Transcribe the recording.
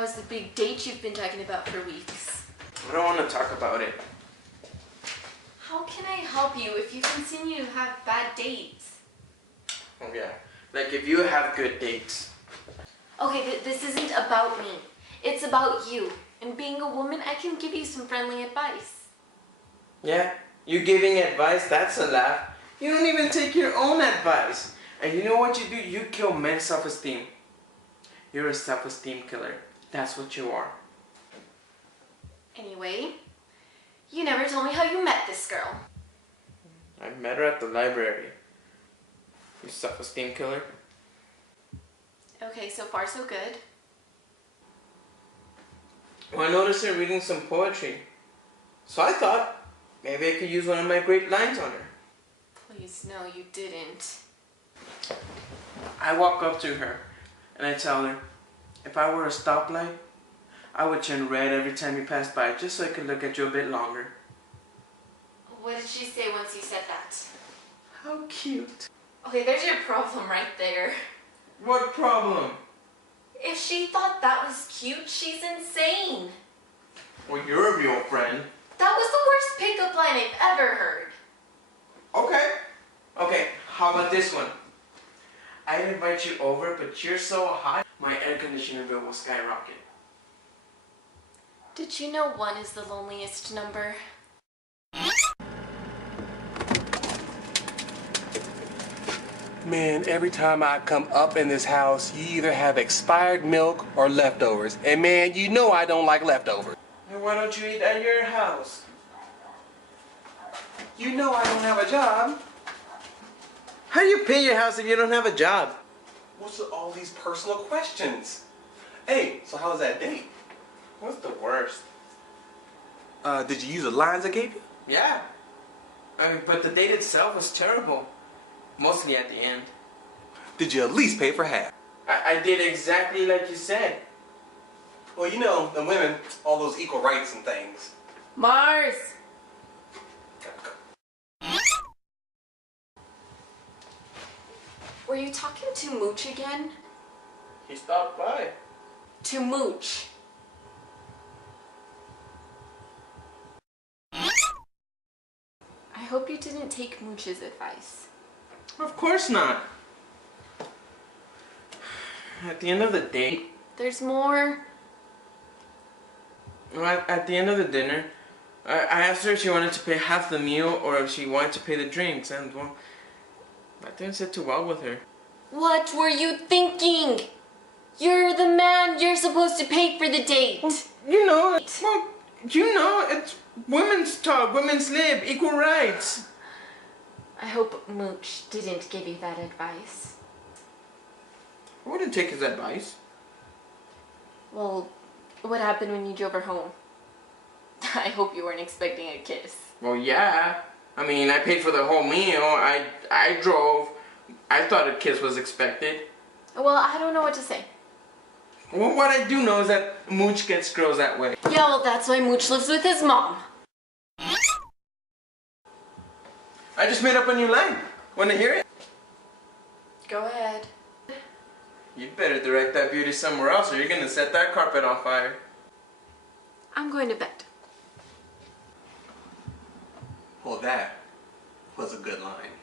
How's the big date you've been talking about for weeks? I don't want to talk about it. How can I help you if you continue to have bad dates? Oh yeah, like if you have good dates. Okay, this isn't about me. It's about you. And being a woman, I can give you some friendly advice. Yeah, you giving advice, that's a laugh. You don't even take your own advice. And you know what you do? You kill men's self-esteem. You're a self-esteem killer. That's what you are. Anyway, you never told me how you met this girl. I met her at the library. You self-esteem killer. Okay, so far so good. Well, I noticed her reading some poetry. So I thought, maybe I could use one of my great lines on her. Please, no, you didn't. I walk up to her and I tell her, if I were a stoplight, I would turn red every time you pass by just so I could look at you a bit longer. What did she say once you said that? How cute. Okay, there's your problem right there. What problem? If she thought that was cute, she's insane. Well, you're a real friend. That was the worst pickup line I've ever heard. Okay, how about this one? I'd invite you over, but you're so hot, my air conditioner bill will skyrocket. Did you know 1 is the loneliest number? Man, every time I come up in this house, you either have expired milk or leftovers. And man, you know I don't like leftovers. And why don't you eat at your house? You know I don't have a job. How do you pay your house if you don't have a job? What's with all these personal questions? Hey, so how was that date? What's the worst? Did you use the lines I gave you? Yeah. But the date itself was terrible. Mostly at the end. Did you at least pay for half? I did exactly like you said. Well, you know, the women, all those equal rights and things. Mars! Were you talking to Mooch again? He stopped by. To Mooch. I hope you didn't take Mooch's advice. Of course not. At the end of the date, There's more. well, at the end of the dinner, I asked her if she wanted to pay half the meal or if she wanted to pay the drinks, and well, that didn't sit too well with her. What were you thinking? You're the man. You're supposed to pay for the date. It's women's talk, women's lib, equal rights. I hope Mooch didn't give you that advice. I wouldn't take his advice. Well, what happened when you drove her home? I hope you weren't expecting a kiss. Well, yeah. I mean, I paid for the whole meal. I drove. I thought a kiss was expected. Well, I don't know what to say. Well, what I do know is that Mooch gets girls that way. Yeah, well, that's why Mooch lives with his mom. I just made up a new line. Want to hear it? Go ahead. You'd better direct that beauty somewhere else or you're going to set that carpet on fire. I'm going to bed. Well, that was a good line.